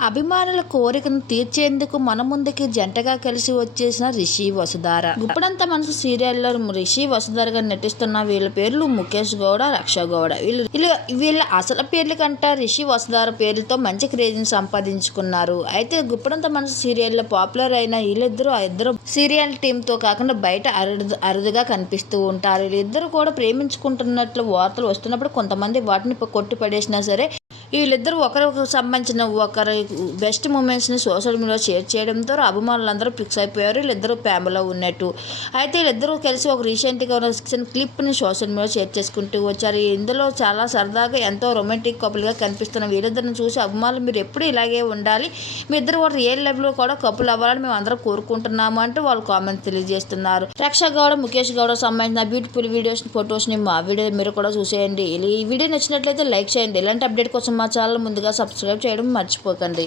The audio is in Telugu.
అభిమానుల కోరికను తీర్చేందుకు మన ముందుకి జంటగా కలిసి వచ్చేసిన రిషి వసుధార. గుప్పడంత మనసు సీరియల్లో రిషి వసుధార గారు నటిస్తున్న వీళ్ళ పేర్లు ముఖేష్ గౌడ రక్ష గౌడ. వీళ్ళు వీళ్ళు వీళ్ళ అసలు పేర్ల కంటే రిషి వసుధార పేర్లతో మంచి క్రేజ్ని సంపాదించుకున్నారు. అయితే గుప్పడంత మనసు సీరియల్లో పాపులర్ అయిన వీళ్ళిద్దరూ ఆ ఇద్దరు సీరియల్ టీంతో కాకుండా బయట అరుదు అరుదుగా కనిపిస్తూ ఉంటారు. వీళ్ళిద్దరూ కూడా ప్రేమించుకుంటున్నట్లు వార్తలు వస్తున్నప్పుడు కొంతమంది వాటిని కొట్టి పడేసినా సరే వీళ్ళిద్దరూ ఒకరికి సంబంధించిన ఒకరి బెస్ట్ మూమెంట్స్ని సోషల్ మీడియాలో షేర్ చేయడంతో అభిమానులందరూ ఫిక్స్ అయిపోయారు. వీళ్ళిద్దరూ ప్రేమలో ఉన్నట్టు. అయితే వీళ్ళిద్దరూ కలిసి ఒక రీసెంట్గా ఉన్న క్లిప్ని సోషల్ మీడియాలో షేర్ చేసుకుంటూ వచ్చారు. ఇందులో చాలా సరదాగా ఎంతో రొమాంటిక్ కపుల్గా కనిపిస్తున్న వీళ్ళిద్దరిని చూసి అభిమానులు మీరు ఎప్పుడు ఇలాగే ఉండాలి. మీ ఇద్దరు కూడా రియల్ లైఫ్లో కూడా కపుల్ అవ్వాలని మేము అందరం కోరుకుంటున్నాము అంటూ వాళ్ళు కామెంట్ తెలియజేస్తున్నారు. రక్ష గౌడ ముఖేష్ గౌడ సంబంధించిన బ్యూటిఫుల్ వీడియోస్ ఫొటోస్ని మా వీడియో మీరు కూడా చూసేయండి. ఈ వీడియో నచ్చినట్లయితే లైక్ చేయండి. ఇలాంటి అప్డేట్ కోసం మా ఛానల్ ముందుగా సబ్స్క్రైబ్ చేయడం మర్చిపోకండి.